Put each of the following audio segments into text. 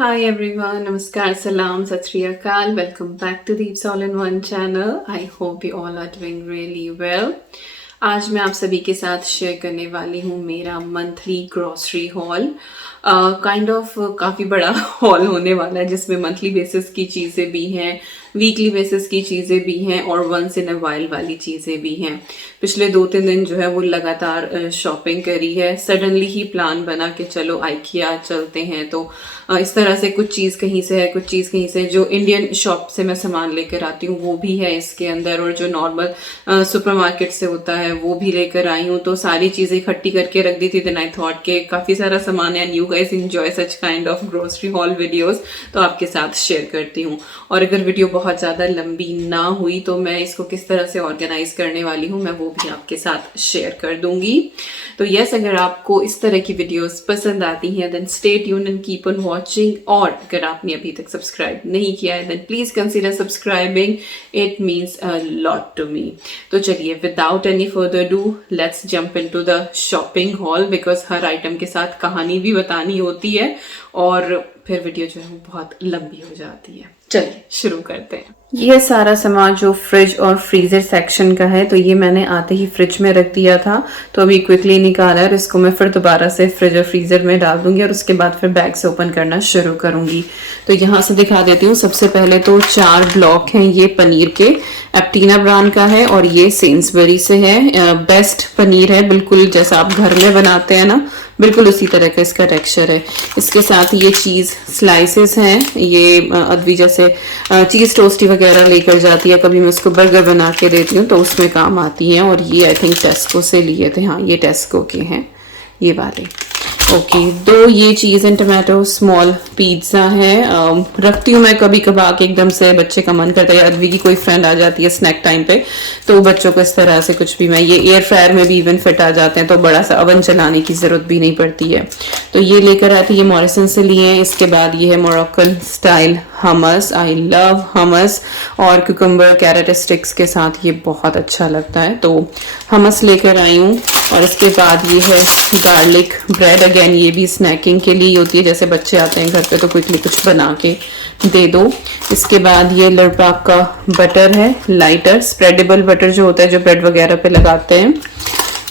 Hi everyone, Namaskar, Salam, Sat Shri Akal. Welcome back to Deeps All in One channel. I hope you all are doing really well. आज मैं आप सभी के साथ share करने वाली हूँ मेरा monthly grocery hall. Kind of काफ़ी बड़ा हॉल होने वाला है जिसमें मंथली बेसिस की चीज़ें भी हैं, वीकली बेसिस की चीज़ें भी हैं और वंस इन अ वाइल वाली चीज़ें भी हैं। पिछले 2-3 दिन जो है वो लगातार शॉपिंग करी है। सडनली ही प्लान बना कि चलो आइकिया चलते हैं, तो इस तरह से कुछ चीज़ कहीं से है, कुछ चीज़ कहीं से। जो इंडियन शॉप से मैं सामान लेकर आती हूँ वो भी है इसके अंदर, और जो नॉर्मल सुपरमार्केट से होता है वो भी लेकर आई हूँ। तो सारी चीज़ें इकट्ठी करके रख दी थी। देन आई थॉट के काफ़ी सारा सामान है and you guys enjoy such kind of grocery hall videos, तो आपके साथ शेयर करती हूँ। और अगर वीडियो बहुत ज़्यादा लंबी ना हुई तो मैं इसको किस तरह से ऑर्गेनाइज करने वाली हूँ मैं वो भी आपके साथ शेयर कर दूंगी। तो यस, अगर आपको इस तरह की वीडियोस पसंद आती हैं then stay tune and keep on watching. और अगर आपने अभी तक सब्सक्राइब नहीं किया है then please consider subscribing, it means a lot to me. तो चलिए without any further do let's jump into the shopping haul, because हर आइटम के साथ कहानी भी बतानी होती है और फिर वीडियो जो है वो बहुत लंबी हो जाती है। चलिए शुरू करते हैं। ये सारा सामान जो फ्रिज और फ्रीजर सेक्शन का है, तो ये मैंने आते ही फ्रिज में रख दिया था, तो अभी क्विकली निकाला है। इसको मैं फिर दोबारा से फ्रिज और फ्रीजर में डाल दूंगी और उसके बाद फिर बैग से ओपन करना शुरू करूंगी। तो यहाँ से दिखा देती हूँ। सबसे पहले तो 4 ब्लॉक हैं ये पनीर के, एप्टीना ब्रांड का है और ये सेंसबरी से है। बेस्ट पनीर है, बिल्कुल जैसा आप घर में बनाते हैं ना, बिल्कुल उसी तरह का इसका टेक्सचर है। इसके साथ ये चीज़ स्लाइसेस हैं, ये अद्वी जैसे चीज़ टोस्टी वगैरह लेकर जाती है, कभी मैं उसको बर्गर बना के देती हूँ तो उसमें काम आती हैं। और ये आई थिंक टेस्को से लिए थे, हाँ ये टेस्को के हैं ये वाले। ओके, 2 ये चीज़ एंड टमाटो स्मॉल पिज्ज़ा है। रखती हूँ मैं कभी कभार के, एकदम से बच्चे का मन करता है, अद्वी की कोई फ्रेंड आ जाती है स्नैक टाइम पे, तो बच्चों को इस तरह से कुछ भी मैं ये एयर फ्रायर में भी इवन फिट आ जाते हैं, तो बड़ा सा अवन चलाने की ज़रूरत भी नहीं पड़ती है। तो ये लेकर आती है, ये मॉरिसन से लिए हैं। इसके बाद ये है Moroccan style hummus, I love hummus, और कुकुम्बर कैरेट स्टिक्स के साथ ये बहुत अच्छा लगता है, तो हमस लेकर आई हूँ। और इसके बाद ये है गार्लिक ब्रेड, अगेन ये भी स्नैकिंग के लिए होती है, जैसे बच्चे आते हैं घर पे तो क्विकली कुछ बना के दे दो। इसके बाद ये लड़पाक का बटर है, लाइटर स्प्रेडेबल बटर जो होता है जो ब्रेड वगैरह पे लगाते हैं।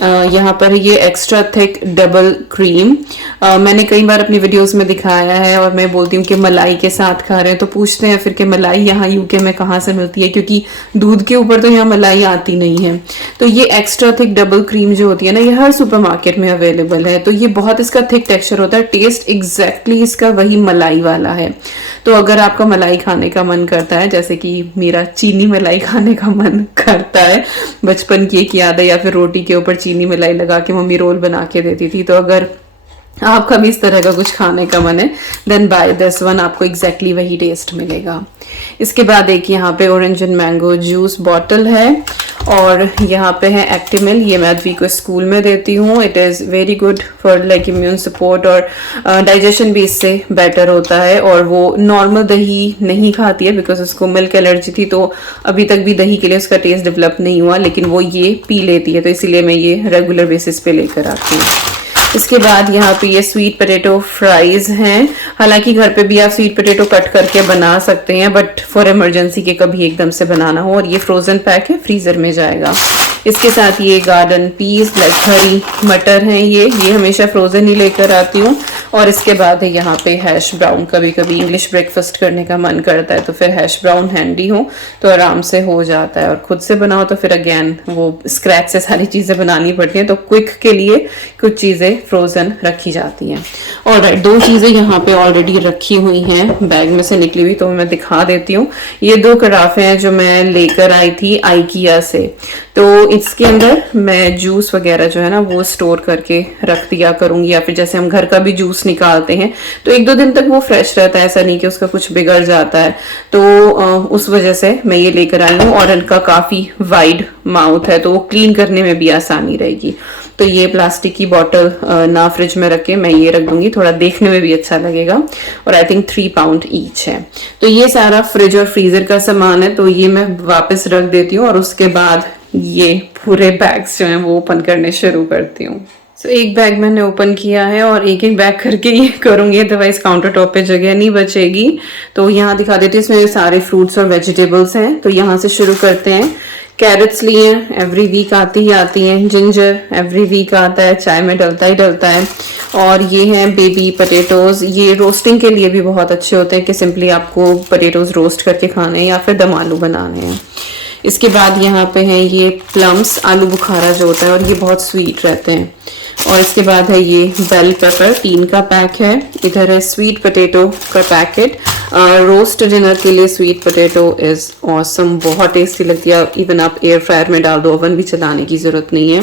यहाँ पर ये एक्स्ट्रा थिक डबल क्रीम, मैंने कई बार अपनी वीडियोस में दिखाया है और मैं बोलती हूँ कि मलाई के साथ खा रहे हैं, तो पूछते हैं फिर कि मलाई यहाँ यूके में कहाँ से मिलती है, क्योंकि दूध के ऊपर तो यहाँ मलाई आती नहीं है। तो ये एक्स्ट्रा थिक डबल क्रीम जो होती है ना, ये हर सुपरमार्केट में अवेलेबल है। तो ये बहुत इसका थिक टेक्सचर होता है, टेस्ट एग्जैक्टली इसका वही मलाई वाला है। तो अगर आपका मलाई खाने का मन करता है, जैसे कि मेरा चीनी मलाई खाने का मन करता है, बचपन की एक याद है, या फिर रोटी के ऊपर चीनी मलाई लगा के मम्मी रोल बना के देती थी, तो अगर आपका भी इस तरह का कुछ खाने का मन है देन बाय दिस वन, आपको एग्जैक्टली वही टेस्ट मिलेगा। इसके बाद एक यहाँ पे orange and mango juice bottle है, और यहाँ पे है एक्टिमिल, ये मैं अद्वी को स्कूल में देती हूँ। It is very good for like immune support, और डाइजेशन भी इससे बेटर होता है। और वो नॉर्मल दही नहीं खाती है बिकॉज उसको मिल्क एलर्जी थी, तो अभी तक भी दही के लिए उसका टेस्ट डेवलप नहीं हुआ, लेकिन वो ये पी लेती है, तो इसीलिए मैं ये रेगुलर बेसिस पे लेकर आती हूँ। इसके बाद यहाँ पे ये स्वीट पोटैटो फ्राइज हैं। हालांकि घर पे भी आप स्वीट पोटैटो कट करके बना सकते हैं, बट फॉर इमरजेंसी के कभी एकदम से बनाना हो। और ये फ्रोजन पैक है, फ्रीजर में जाएगा। इसके साथ ये गार्डन पीस लाइक हरी मटर हैं, ये हमेशा फ्रोजन ही लेकर आती हूँ। और इसके बाद है यहाँ पे हैश ब्राउन, कभी कभी इंग्लिश ब्रेकफास्ट करने का मन करता है तो फिर हैश ब्राउन हैंडी हो तो आराम से हो जाता है। और खुद से बनाओ तो फिर अगेन वो स्क्रैच से सारी चीज़ें बनानी पड़ती हैं, तो क्विक के लिए कुछ चीज़ें फ्रोजन रखी जाती हैं। ऑलराइट, 2 चीज़ें यहाँ पे ऑलरेडी रखी हुई हैं बैग में से निकली हुई, तो मैं दिखा देती हूँ। ये 2 कराफे हैं जो मैं लेकर आई थी आइकिया से, तो इसके अंदर मैं जूस वगैरह जो है ना वो स्टोर करके रख दिया करूंगी, या फिर जैसे हम घर का भी जूस निकालते हैं तो 1-2 दिन तक वो फ्रेश रहता है, ऐसा नहीं कि उसका कुछ बिगड़ जाता है। तो उस वजह से मैं ये लेकर आई हूँ, और इनका काफी वाइड माउथ है तो वो क्लीन करने में भी आसानी रहेगी। तो ये प्लास्टिक की बॉटल ना फ्रिज में रख के मैं ये रख दूंगी, थोड़ा देखने में भी अच्छा लगेगा। और आई थिंक 3 पाउंड ईच है। तो ये सारा फ्रिज और फ्रीजर का सामान है, तो ये मैं वापस रख देती हूँ और उसके बाद ये पूरे बैग्स जो हैं वो ओपन करने शुरू करती हूँ। एक बैग मैंने ओपन किया है और एक एक बैग करके ये करूंगी, अदरवाइज काउंटर टॉप पे जगह नहीं बचेगी। तो यहाँ दिखा देती हूँ, इसमें सारे फ्रूट्स और वेजिटेबल्स हैं। तो यहाँ से शुरू करते हैं। कैरेट्स लिए हैं, एवरी वीक आती ही आती हैं। जिंजर एवरी वीक आता है, चाय में डलता ही डलता है। और ये हैं बेबी पटेटोज, ये रोस्टिंग के लिए भी बहुत अच्छे होते हैं कि सिंपली आपको पटेटोज रोस्ट करके खाने हैं या फिर दम आलू बनाने हैं। इसके बाद यहाँ पे है ये प्लम्स, आलू बुखारा जो होता है, और ये बहुत स्वीट रहते हैं। और इसके बाद है ये बेल पेपर, 3 का पैक है। इधर है स्वीट पोटैटो का पैकेट। रोस्ट डिनर के लिए स्वीट पोटैटो इज ऑसम, बहुत टेस्टी लगती है। इवन आप एयर फ्रायर में डाल दो, ओवन भी चलाने की ज़रूरत नहीं है।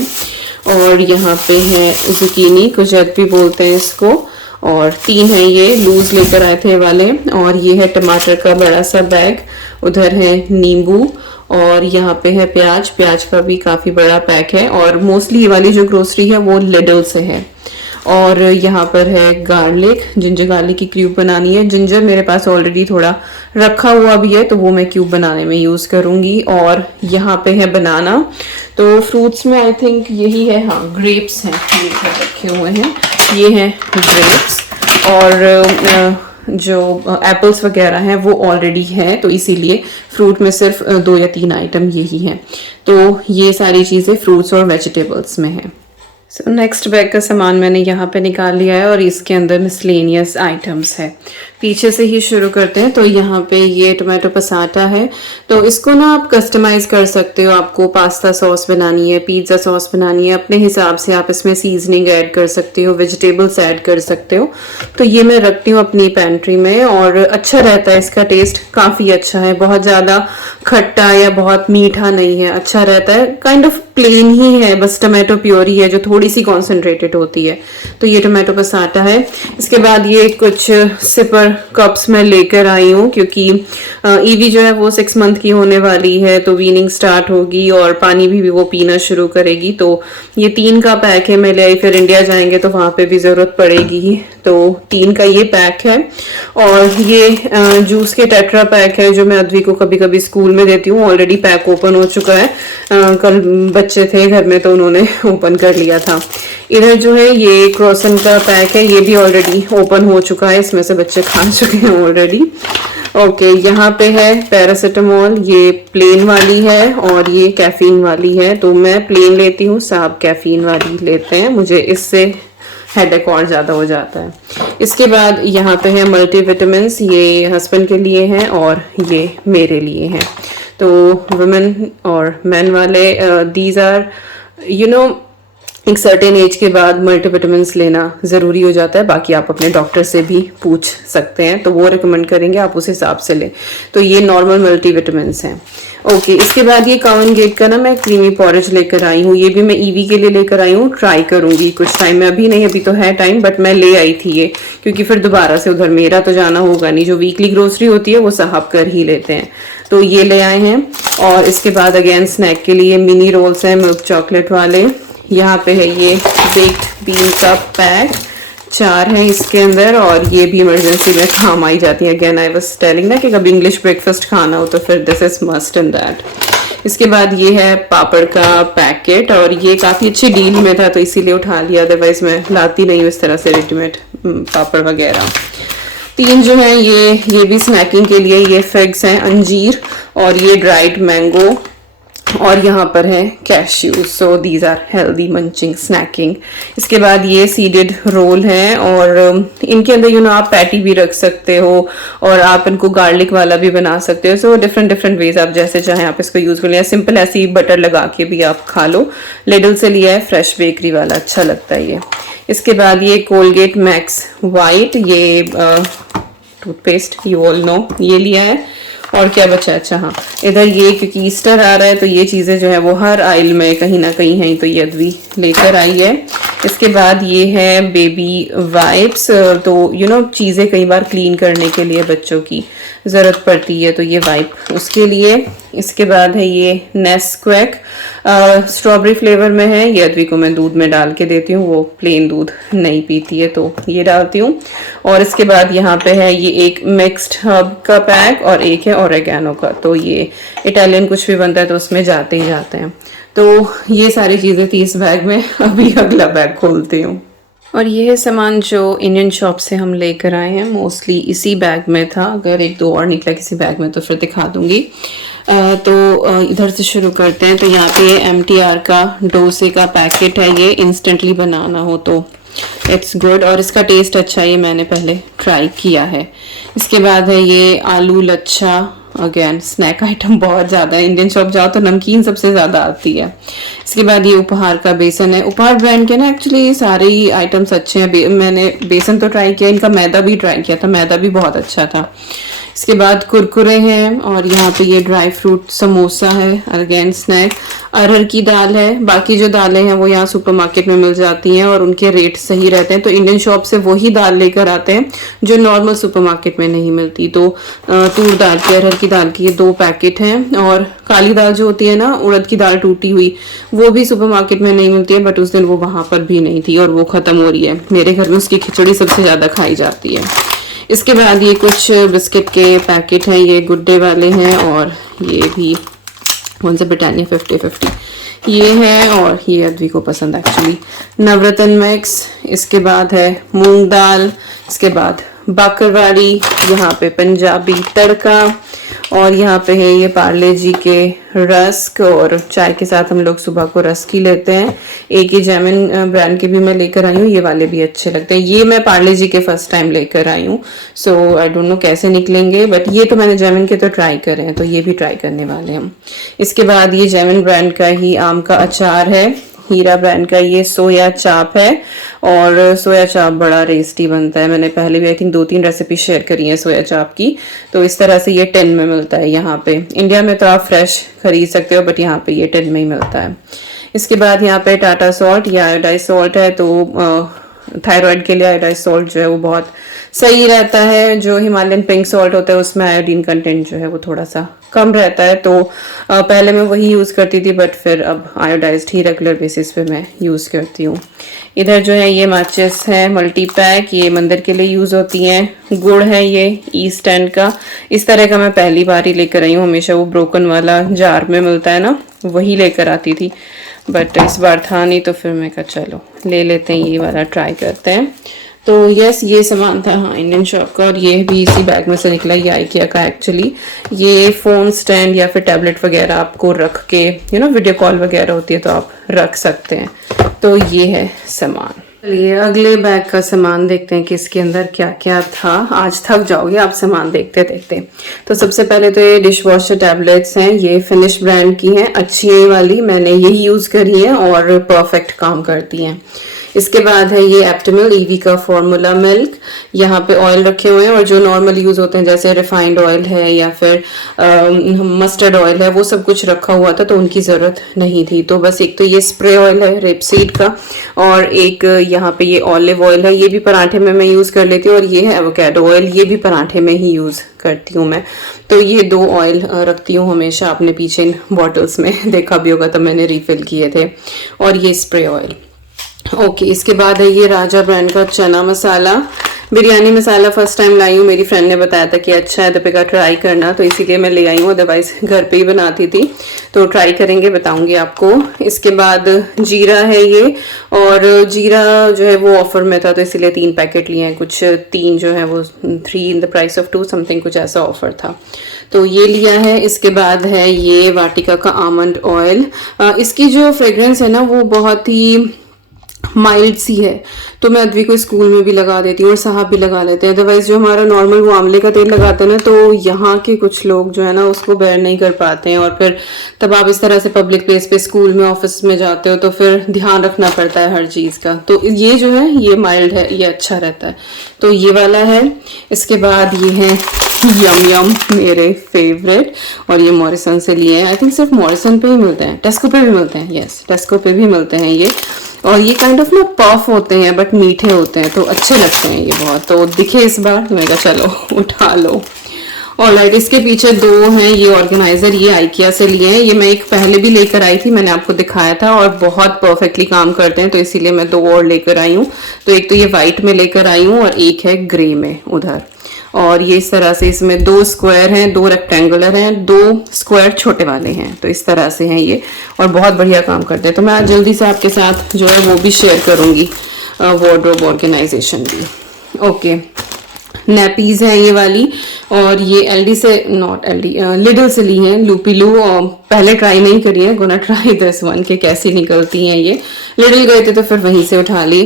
और यहाँ पे है जुकीनी, कुजैत भी बोलते हैं इसको। और 3 है ये, लूज लेकर आए थे वाले। और ये है टमाटर का बड़ा सा बैग। उधर है नींबू, और यहाँ पे है प्याज, प्याज का भी काफ़ी बड़ा पैक है। और मोस्टली ये वाली जो ग्रोसरी है वो लिडल से है। और यहाँ पर है गार्लिक, जिंजर गार्लिक की क्यूब बनानी है। जिंजर मेरे पास ऑलरेडी थोड़ा रखा हुआ भी है, तो वो मैं क्यूब बनाने में यूज़ करूँगी। और यहाँ पे है बनाना। तो फ्रूट्स में आई थिंक यही है, हाँ ग्रेप्स हैं, ये रखे हुए हैं, ये हैं ग्रेप्स। और जो एप्पल्स वगैरह हैं वो ऑलरेडी है, तो इसीलिए फ्रूट में सिर्फ 2 या 3 आइटम यही हैं। तो ये सारी चीज़ें फ्रूट्स और वेजिटेबल्स में है। सो नेक्स्ट बैग का सामान मैंने यहाँ पे निकाल लिया है और इसके अंदर मिसलेनियस आइटम्स है। पीछे से ही शुरू करते हैं। तो यहाँ पे ये टोमेटो पसाटा है, तो इसको ना आप कस्टमाइज कर सकते हो। आपको पास्ता सॉस बनानी है, पिज्ज़ा सॉस बनानी है, अपने हिसाब से आप इसमें सीजनिंग ऐड कर सकते हो, वेजिटेबल्स ऐड कर सकते हो। तो ये मैं रखती हूँ अपनी पेंट्री में, और अच्छा रहता है, इसका टेस्ट काफ़ी अच्छा है। बहुत ज़्यादा खट्टा या बहुत मीठा नहीं है, अच्छा रहता है। काइंड ऑफ प्लेन ही है, बस टोमेटो प्योरी है जो थोड़ी सी कॉन्सेंट्रेटेड होती है। तो ये टोमेटो पसाटा है। इसके बाद ये कुछ सिपर कप्स मैं लेकर आई हूँ, क्योंकि ईवी जो है वो 6 मंथ की होने वाली है, तो वीनिंग स्टार्ट होगी और पानी भी वो पीना शुरू करेगी। तो ये 3 का पैक है, मैं ले आई, फिर इंडिया जाएंगे तो वहाँ पे भी ज़रूरत पड़ेगी। तो 3 का ये पैक है। और ये जूस के टेट्रा पैक है जो मैं अद्वी को कभी कभी स्कूल में देती हूँ। ऑलरेडी पैक ओपन हो चुका है, कल बच्चे थे घर में तो उन्होंने ओपन कर लिया था। इधर जो है ये क्रोसन का पैक है, ये भी ऑलरेडी ओपन हो चुका है, इसमें से बच्चे खा चुके हैं ऑलरेडी। ओके, यहाँ पे है पैरासीटामोल, ये प्लेन वाली है और ये कैफीन वाली है। तो मैं प्लेन लेती हूँ, साहब कैफीन वाली लेते हैं, मुझे इससे हेडेक और ज़्यादा हो जाता है। इसके बाद यहाँ पे है मल्टीविटामिन्स, ये हस्बैंड के लिए हैं और ये मेरे लिए हैं। तो वुमेन और मैन वाले दीज आर एक सर्टेन एज के बाद मल्टीविटामिन्स लेना ज़रूरी हो जाता है। बाकी आप अपने डॉक्टर से भी पूछ सकते हैं, तो वो रिकमेंड करेंगे, आप उस हिसाब से लें। तो ये नॉर्मल मल्टीविटामिन्स हैं। ओके, इसके बाद ये कावन गेट का ना मैं क्रीमी पॉरेज लेकर आई हूँ। ये भी मैं ईवी के लिए लेकर आई हूँ, ट्राई करूँगी कुछ टाइम में, अभी नहीं, अभी तो है टाइम, बट मैं ले आई थी ये, क्योंकि फिर दोबारा से उधर मेरा तो जाना होगा नहीं। जो वीकली ग्रोसरी होती है वो साहब कर ही लेते हैं, तो ये ले आए हैं। और इसके बाद अगेन स्नैक के लिए मिनी रोल्स हैं, मिल्क चॉकलेट वाले। यहाँ पे है ये बेक्ड बीन का पैक, 4 है इसके अंदर, और ये भी इमरजेंसी में काम आई जाती है। अगेन आई वाज टेलिंग ना कि कभी इंग्लिश ब्रेकफास्ट खाना हो तो फिर this is must in that. इसके बाद ये है पापड़ का पैकेट, और ये काफ़ी अच्छी डील में था तो इसीलिए उठा लिया, अदरवाइज मैं लाती नहीं हूँ इस तरह से रेडीमेड पापड़ वगैरह। 3 जो है ये भी स्नैकिंग के लिए, ये फिग्स हैं, अंजीर, और ये ड्राइड मैंगो, और यहाँ पर है cashews. So these are healthy munching snacking. इसके बाद ये सीडेड रोल है, और इनके अंदर आप पैटी भी रख सकते हो, और आप इनको गार्लिक वाला भी बना सकते हो। सो डिफरेंट वेज आप जैसे चाहें आप इसको यूज कर लिया। सिंपल ऐसे ही बटर लगा के भी आप खा लो। लिडल से लिया है, फ्रेश बेकरी वाला, अच्छा लगता है ये। इसके बाद ये कोलगेट मैक्स वाइट, ये टूथपेस्ट, यू ऑल नो, ये लिया है। और क्या बचा, अच्छा हाँ, इधर ये क्योंकि ईस्टर आ रहा है तो ये चीज़ें जो है वो हर आइल में कहीं ना कहीं हैं, तो ये अद्वी लेकर आई है। इसके बाद ये है बेबी वाइप्स, तो चीज़ें कई बार क्लीन करने के लिए बच्चों की ज़रूरत पड़ती है, तो ये वाइप उसके लिए। इसके बाद है ये नेस्क्वेक, स्ट्रॉबेरी फ्लेवर में है, ये अद्वी को मैं दूध में डाल के देती हूँ, वो प्लेन दूध नहीं पीती है तो ये डालती हूँ। और इसके बाद यहाँ पे है ये एक मिक्स्ड हर्ब का पैक, और एक है ओरेगानो का, तो ये इटालियन कुछ भी बनता है तो उसमें जाते ही जाते हैं। तो ये सारी चीज़ें थी इस बैग में। अभी अगला बैग खोलती हूँ। और ये है सामान जो इंडियन शॉप से हम लेकर आए हैं, मोस्टली इसी बैग में था। अगर एक दो और निकला किसी बैग में तो फिर दिखा दूंगी। इधर से शुरू करते हैं। तो यहाँ पे MTR का डोसे का पैकेट है, ये इंस्टेंटली बनाना हो तो इट्स गुड, और इसका टेस्ट अच्छा है, ये मैंने पहले ट्राई किया है। इसके बाद है ये आलू लच्छा, अगेन स्नैक आइटम बहुत ज़्यादा है। इंडियन शॉप जाओ तो नमकीन सबसे ज़्यादा आती है। इसके बाद ये उपहार का बेसन है। उपहार ब्रांड के ना एक्चुअली सारे ही आइटम्स अच्छे हैं। मैंने बेसन तो ट्राई किया, इनका मैदा भी ट्राई किया था, मैदा भी बहुत अच्छा था। इसके बाद कुरकुरे हैं, और यहाँ पे ये ड्राई फ्रूट समोसा है, अगेन स्नैक। अरहर की दाल है। बाकी जो दालें हैं वो यहाँ सुपरमार्केट में मिल जाती हैं और उनके रेट सही रहते हैं। तो इंडियन शॉप से वही दाल लेकर आते हैं जो नॉर्मल सुपरमार्केट में नहीं मिलती। तो तूर दाल की, अरहर की दाल की ये 2 पैकेट हैं। और काली दाल जो होती है ना, उड़द की दाल टूटी हुई, वो भी सुपरमार्केट में नहीं मिलती है, बट उस दिन वो वहां पर भी नहीं थी और वो खत्म हो रही है। मेरे घर में उसकी खिचड़ी सबसे ज्यादा खाई जाती है। इसके बाद ये कुछ बिस्किट के पैकेट हैं, ये गुड डे वाले हैं, और ये भी कौन सा ब्रिटानिया 50-50 ये है, और ये अद्वी को पसंद एक्चुअली नवरत्न मिक्स। इसके बाद है मूंग दाल। इसके बाद बाकरवाड़ी, यहाँ पे पंजाबी तड़का, और यहाँ पे है ये पार्ले जी के रस्क, और चाय के साथ हम लोग सुबह को रस्क ही लेते हैं। एक ही जैमिन ब्रांड के भी मैं लेकर आई हूँ, ये वाले भी अच्छे लगते हैं। ये मैं पार्ले जी के फर्स्ट टाइम लेकर आई हूँ, सो आई डोंट नो कैसे निकलेंगे, बट ये तो मैंने जैमिन के तो ट्राई करे हैं, तो ये भी ट्राई करने वाले हैं हम। इसके बाद ये जैमिन ब्रांड का ही आम का अचार है। हीरा ब्रांड का ये सोया चाप है, और सोया चाप बड़ा टेस्टी बनता है। मैंने पहले भी आई थिंक 2-3 रेसिपी शेयर करी है सोया चाप की। तो इस तरह से ये 10 में मिलता है यहाँ पे। इंडिया में तो आप फ्रेश खरीद सकते हो, बट यहाँ पे ये 10 में ही मिलता है। इसके बाद यहाँ पे टाटा सॉल्ट या आयोडाइज सॉल्ट है। तो थायराइड के लिए आयोडाइज सॉल्ट जो है वो बहुत सही रहता है। जो हिमालयन पिंक सॉल्ट होता है उसमें आयोडीन कंटेंट जो है वो थोड़ा सा कम रहता है। तो पहले मैं वही यूज़ करती थी, बट फिर अब आयोडाइज्ड ही रेगुलर बेसिस पे मैं यूज़ करती हूँ। इधर जो है ये माचिस है मल्टी पैक, ये मंदिर के लिए यूज़ होती हैं। गुड़ है ये ईस्ट एंड का, इस तरह का मैं पहली बार ही लेकर आई हूँ। हमेशा वो ब्रोकन वाला जार में मिलता है ना, वही लेकर आती थी, बट इस बार था नहीं, तो फिर मैं कहा चलो ले लेते हैं, ये वाला ट्राई करते हैं। तो यस, ये सामान था हाँ इंडियन शॉप का, और ये भी इसी बैग में से निकला, ये आइकिया का एक्चुअली। ये फ़ोन स्टैंड या फिर टैबलेट वगैरह आपको रख के वीडियो कॉल वगैरह होती है तो आप रख सकते हैं। तो ये है सामान। चलिए अगले बैग का सामान देखते हैं कि इसके अंदर क्या क्या था। आज थक जाओगे आप सामान देखते देखते। तो सबसे पहले तो ये डिश वॉशर टैबलेट्स हैं, ये फिनिश ब्रांड की हैं, अच्छी है वाली, मैंने यही यूज़ करी है और परफेक्ट काम करती हैं। इसके बाद है ये एप्टिमल ईवी का फॉर्मूला मिल्क। यहाँ पे ऑयल रखे हुए हैं, और जो नॉर्मल यूज होते हैं जैसे रिफाइंड ऑयल है या फिर मस्टर्ड ऑयल है, वो सब कुछ रखा हुआ था, तो उनकी जरूरत नहीं थी। तो बस एक तो ये स्प्रे ऑयल है रेपसीड का, और एक यहाँ पे ये ऑलिव ऑयल है, ये भी पराठे में मैं यूज कर लेती हूँ, और ये है एवोकाडो ऑयल, ये भी पराठे में ही यूज करती हूँ मैं। तो ये 2 ऑयल रखती हूँ हमेशा अपने पीछे इन बॉटल्स में, देखा भी होगा तो मैंने रिफिल किए थे। और ये स्प्रे ऑयल ओके। इसके बाद है ये राजा ब्रांड का चना मसाला, बिरयानी मसाला फर्स्ट टाइम लाई हूँ, मेरी फ्रेंड ने बताया था कि अच्छा है दीपिका ट्राई करना, तो इसीलिए मैं ले आई हूँ, अदरवाइज घर पे ही बनाती थी। तो ट्राई करेंगे, बताऊंगी आपको। इसके बाद जीरा है ये, और जीरा जो है वो ऑफर में था, तो इसीलिए 3 पैकेट लिए हैं, कुछ 3 जो है वो 3 in the price of 2 something, कुछ ऐसा ऑफर था, तो ये लिया है। इसके बाद है ये वाटिका का आमंड ऑयल, इसकी जो फ्रेग्रेंस है ना वो बहुत ही माइल्ड सी है, तो मैं अद्वी को स्कूल में भी लगा देती हूँ और साहब भी लगा लेते हैं। अदरवाइज जो हमारा नॉर्मल वो आंवले का तेल लगाते हैं ना, तो यहाँ के कुछ लोग जो है ना उसको बेयर नहीं कर पाते हैं, और फिर तब आप इस तरह से पब्लिक प्लेस पे स्कूल में ऑफिस में जाते हो तो फिर ध्यान रखना पड़ता है हर चीज का। तो ये जो है ये माइल्ड है, ये अच्छा रहता है, तो ये वाला है। इसके बाद ये है यम यम, मेरे फेवरेट, और ये मॉरिसन से लिए हैं। आई थिंक सिर्फ मॉरिसन पे ही मिलते हैं, टेस्को पे भी मिलते हैं, यस टेस्को पे भी मिलते हैं ये। और ये काइंड ऑफ ना पफ होते हैं बट मीठे होते हैं, तो अच्छे लगते हैं ये बहुत, तो दिखे इस बार तो मैं कहा चलो उठा लो। ऑलराइट, इसके पीछे 2 हैं ये ऑर्गेनाइजर, ये आइकिया से लिए हैं, ये मैं एक पहले भी लेकर आई थी, मैंने आपको दिखाया था, और बहुत परफेक्टली काम करते हैं, तो इसीलिए मैं 2 और लेकर आई हूँ। तो एक तो ये व्हाइट में लेकर आई हूँ और एक है ग्रे में उधर। और ये इस तरह से इसमें 2 स्क्वायर हैं, 2 रेक्टेंगुलर हैं, 2 स्क्वायर छोटे वाले हैं, तो इस तरह से हैं ये और बहुत बढ़िया काम करते हैं। तो मैं आज जल्दी से आपके साथ जो है वो भी शेयर करूँगी वार्डरोब ऑर्गेनाइजेशन भी। ओके, नैपीज है ये वाली और ये एलडी से नॉट एलडी लिडल से ली है, लूपीलू। पहले ट्राई नहीं करी है, गोना ट्राई दिस वन के कैसी निकलती हैं ये। लिडल गए थे तो फिर वहीं से उठा ली।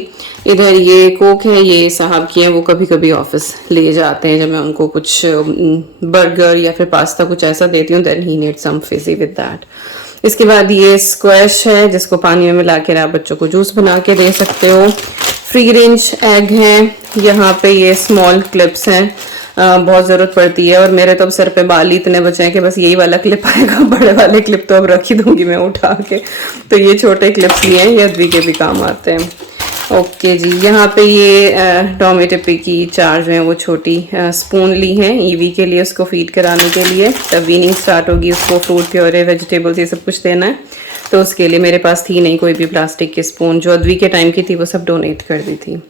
इधर ये कोक है, ये साहब की है, वो कभी कभी ऑफिस ले जाते हैं जब मैं उनको कुछ बर्गर या फिर पास्ता कुछ ऐसा देती हूँ, then he need some fizzy with that. इसके बाद ये स्क्वैश है जिसको पानी में मिला कर आप बच्चों को जूस बना के दे सकते हो। फ्री रेंज एग हैं, यहाँ पे ये स्मॉल क्लिप्स हैं, बहुत ज़रूरत पड़ती है। और मेरे तो अब सर पे बाल ही इतने बचे हैं कि बस यही वाला क्लिप आएगा, बड़े वाले क्लिप तो अब रख ही दूंगी मैं उठा के। तो ये छोटे क्लिप्स लिए हैं, ये अद्वी के भी काम आते हैं। ओके जी, यहाँ पे ये टोमेटो की 4 जो है वो छोटी स्पून ली हैं ईवी के लिए, उसको फीड कराने के लिए। तब वीनिंग स्टार्ट होगी, उसको फ्रूट प्योरे वेजिटेबल्स ये सब कुछ देना है, तो उसके लिए मेरे पास थी नहीं कोई भी प्लास्टिक की स्पून, जो अद्वी के टाइम की थी वो सब डोनेट कर दी थी।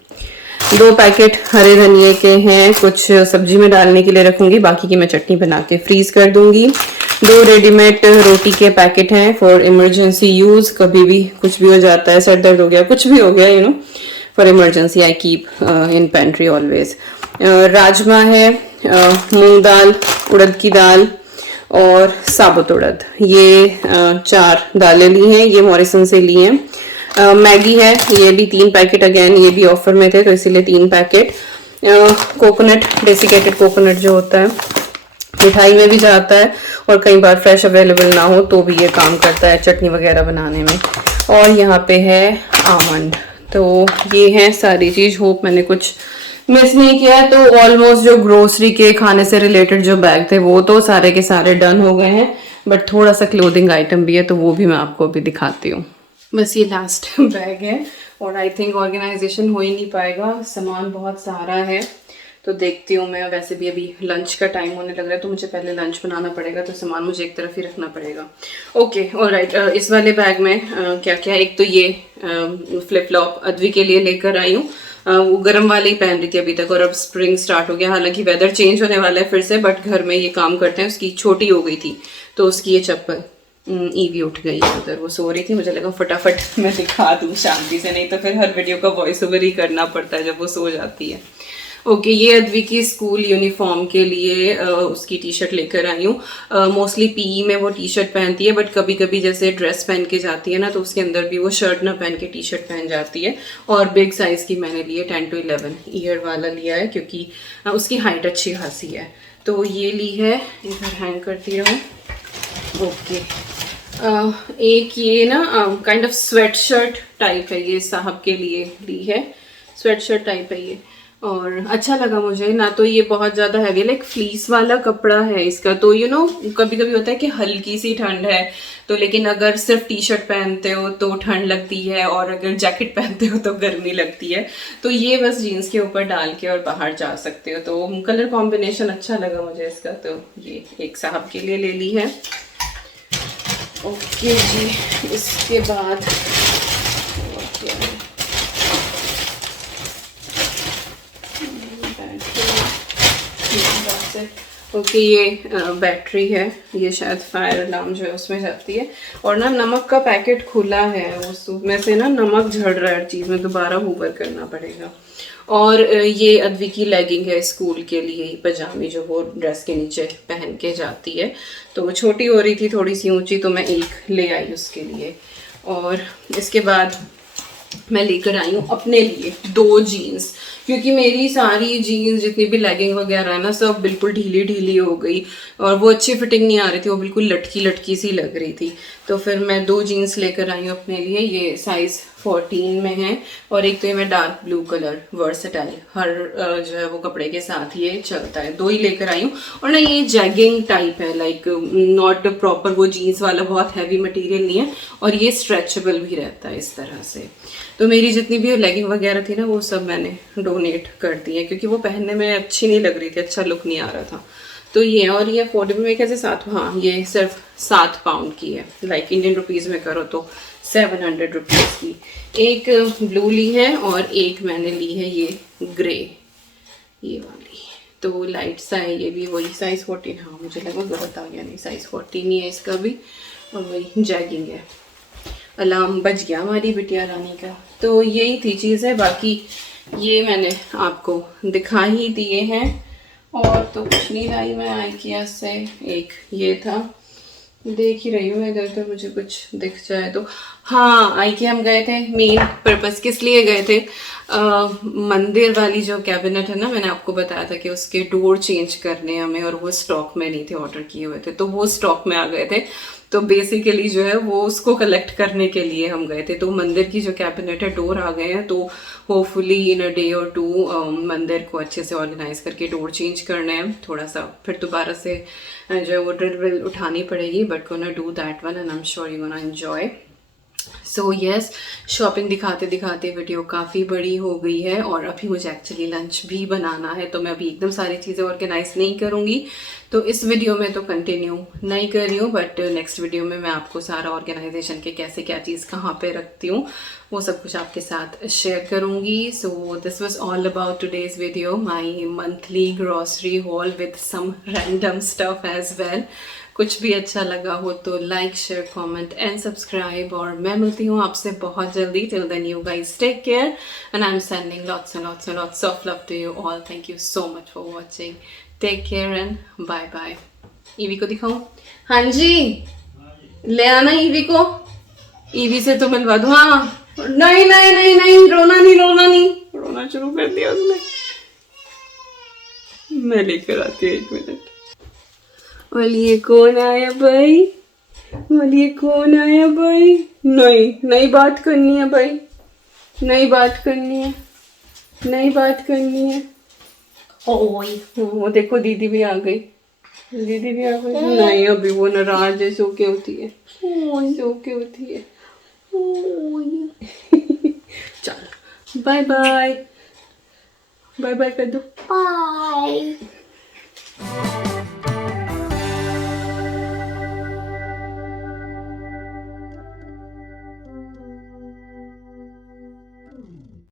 2 पैकेट हरे धनिए के हैं, कुछ सब्जी में डालने के लिए रखूंगी, बाकी की मैं चटनी बना के फ्रीज कर दूंगी। 2 रेडीमेड रोटी के पैकेट हैं फॉर इमरजेंसी यूज, कभी भी कुछ भी हो जाता है, सर दर्द हो गया, कुछ भी हो गया, you know, for emergency I keep in pantry always. Rajma है, मूंग दाल, उड़द की दाल और साबुत उड़द, ये 4 दालें ली हैं, ये मॉरिसन से ली हैं। मैगी है, ये भी 3 पैकेट, अगेन ये भी ऑफर में थे तो इसीलिए 3 पैकेट। कोकोनट, डेसिकेटेड कोकोनट जो होता है, मिठाई में भी जाता है और कई बार फ्रेश अवेलेबल ना हो तो भी ये काम करता है चटनी वगैरह बनाने में। और यहाँ पे है आमंड। तो ये है सारी चीज, होप मैंने कुछ मिस नहीं किया है। तो ऑलमोस्ट जो ग्रोसरी के खाने से रिलेटेड जो बैग थे वो तो सारे के सारे डन हो गए हैं, बट थोड़ा सा क्लोथिंग आइटम भी है तो वो भी मैं आपको अभी दिखाती हूँ। बस ये लास्ट बैग है और आई थिंक ऑर्गेनाइजेशन हो ही नहीं पाएगा, सामान बहुत सारा है। तो देखती हूँ मैं, वैसे भी अभी लंच का टाइम होने लग रहा है तो मुझे पहले लंच बनाना पड़ेगा, तो सामान मुझे एक तरफ ही रखना पड़ेगा। ओके ऑलराइट, इस वाले बैग में क्या क्या, एक तो ये फ्लिप फ्लॉप अद्वी के लिए लेकर आई हूँ, वो गर्म वाले ही पहन रही थी अभी तक और अब स्प्रिंग स्टार्ट हो गया, हालांकि वेदर चेंज होने वाला है फिर से, बट घर में ये काम करते हैं। उसकी छोटी हो गई थी तो उसकी ये चप्पल, ईवी उठ गई है उधर, वो सो रही थी, मुझे लगा फटाफट मैं दिखा दूँ शांति से, नहीं तो फिर हर वीडियो का वॉइस ओवर ही करना पड़ता है जब वो सो जाती है। ओके, ये अद्वी की स्कूल यूनिफॉर्म के लिए उसकी टी शर्ट लेकर आई हूँ। मोस्टली पीई में वो टी शर्ट पहनती है, बट कभी कभी जैसे ड्रेस पहन के जाती है ना तो उसके अंदर भी वो शर्ट ना पहन के टी शर्ट पहन जाती है। और बिग साइज़ की मैंने ली है, 10 to 11 ईयर वाला लिया है क्योंकि उसकी हाइट अच्छी खासी है, तो ये ली है, इधर हैंग करती रहूँ। ओके, एक ये ना kind of sweat shirt type है, ये साहब के लिए ली है, स्वेट शर्ट टाइप है ये, और अच्छा लगा मुझे ना। तो ये बहुत ज़्यादा हैवी, लाइक फ्लीस वाला कपड़ा है इसका, तो यू नो कभी कभी होता है कि हल्की सी ठंड है तो, लेकिन अगर सिर्फ टी शर्ट पहनते हो तो ठंड लगती है और अगर जैकेट पहनते हो तो गर्मी लगती है। तो ये बस जीन्स के ऊपर डाल के और बाहर जा सकते हो, तो कलर कॉम्बिनेशन अच्छा लगा मुझे इसका, तो ये एक साहब के लिए ले ली है। ओके जी, इसके बाद ओके, ये बैटरी है, ये शायद फायर अलार्म जो है उसमें जाती है। और ना नमक का पैकेट खुला है, उसमें से ना नमक झड़ रहा है हर चीज़ में, दोबारा हूवर करना पड़ेगा। और ये अद्वी की लेगिंग है स्कूल के लिए, पजामी जो वो ड्रेस के नीचे पहन के जाती है, तो वो छोटी हो रही थी थोड़ी सी ऊंची, तो मैं एक ले आई उसके लिए। और इसके बाद मैं लेकर आई हूँ अपने लिए 2 जीन्स, क्योंकि मेरी सारी जीन्स जितनी भी लेगिंग वगैरह है ना सब बिल्कुल ढीली ढीली हो गई और वो अच्छी फिटिंग नहीं आ रही थी, वो बिल्कुल लटकी लटकी सी लग रही थी। तो फिर मैं 2 जीन्स लेकर आई हूँ अपने लिए, ये साइज़ 14 में है और एक तो ये मैं डार्क ब्लू कलर, वर्सेटाइल, हर जो है वो कपड़े के साथ ये चलता है, 2 ही लेकर आई हूँ। और ना ये जैगिंग टाइप है, लाइक नॉट प्रॉपर वो जीन्स वाला बहुत हैवी मटेरियल नहीं है और ये स्ट्रेचेबल भी रहता है इस तरह से। तो मेरी जितनी भी लेगिंग वगैरह थी ना वो सब मैंने डोनेट कर दी है, क्योंकि वो पहनने में अच्छी नहीं लग रही थी, अच्छा लुक नहीं आ रहा था। तो ये, और ये अफोर्डेबल में कैसे 7, हाँ ये सिर्फ 7 पाउंड की है, लाइक इंडियन रुपीज़ में करो तो 700 रुपीज़ की। एक ब्लू ली है और एक मैंने ली है ये ग्रे, ये वाली, तो लाइट सा है, ये भी वही साइज़ 14, हाँ मुझे लगा गलत आ गया, नहीं साइज़ 14 ही है इसका भी, और वही जैगिंग है। अलार्म बज गया हमारी बिटिया रानी का। तो यही थी चीज़ें, बाकी ये मैंने आपको दिखा ही दिए हैं, और तो कुछ नहीं लाई मैं आइकिया से। एक ये था, देख ही रही हूँ मैं, अगर तो मुझे कुछ दिख जाए तो। हाँ, आइकिया हम गए थे, मेन पर्पस किस लिए गए थे, मंदिर वाली जो कैबिनेट है ना, मैंने आपको बताया था कि उसके डोर चेंज करने हमें, और वो स्टॉक में नहीं थे, ऑर्डर किए हुए थे, तो वो स्टॉक में आ गए थे। तो बेसिकली जो है वो उसको कलेक्ट करने के लिए हम गए थे। तो मंदिर की जो कैबिनेट है, डोर आ गए हैं, तो होपफुली इन अ डे और टू मंदिर को अच्छे से ऑर्गेनाइज करके डोर चेंज करने हैं थोड़ा सा, फिर दोबारा से जो है वो ड्रिल विल उठानी पड़ेगी, but gonna do that one and I am sure you gonna enjoy. So yes, shopping दिखाते दिखाते वीडियो काफ़ी बड़ी हो गई है, और अभी मुझे एक्चुअली लंच भी बनाना है, तो मैं अभी एकदम सारी चीज़ें ऑर्गेनाइज नहीं करूँगी, तो इस वीडियो में तो कंटिन्यू नहीं कर रही हूँ, बट नेक्स्ट वीडियो में मैं आपको सारा ऑर्गेनाइजेशन के कैसे क्या चीज़ कहाँ पे रखती हूँ वो सब कुछ आपके साथ शेयर करूँगी। So this was all about today's video, my monthly grocery haul with some random stuff as well. कुछ भी अच्छा लगा हो तो like, share, comment and subscribe, और मैं मिलती हूँ आपसे बहुत जल्दी। Till then you guys take care, and I am sending lots and lots and lots of love to you all. Thank you so much for watching, take care and bye bye. EV को दिखाऊं? हाँ जी, ले आना EV को, EV से तो मिलवा दो। हाँ, नहीं नहीं नहीं नहीं, रोना नहीं, रोना नहीं, रोना शुरू कर दिया उसने। मैं लेकर आती हूँ, 1 मिनट। बोलिए कौन आया भाई, बोलिए कौन आया भाई। नहीं, नहीं बात करनी है भाई, नहीं बात करनी है, नहीं बात करनी है। ओए, वो देखो दीदी भी आ गई, दीदी भी आ गई। नहीं, अभी वो नाराज है, सो के होती है, सो के होती है। चल बाय बाय, बाय बाय कर दो, बाय।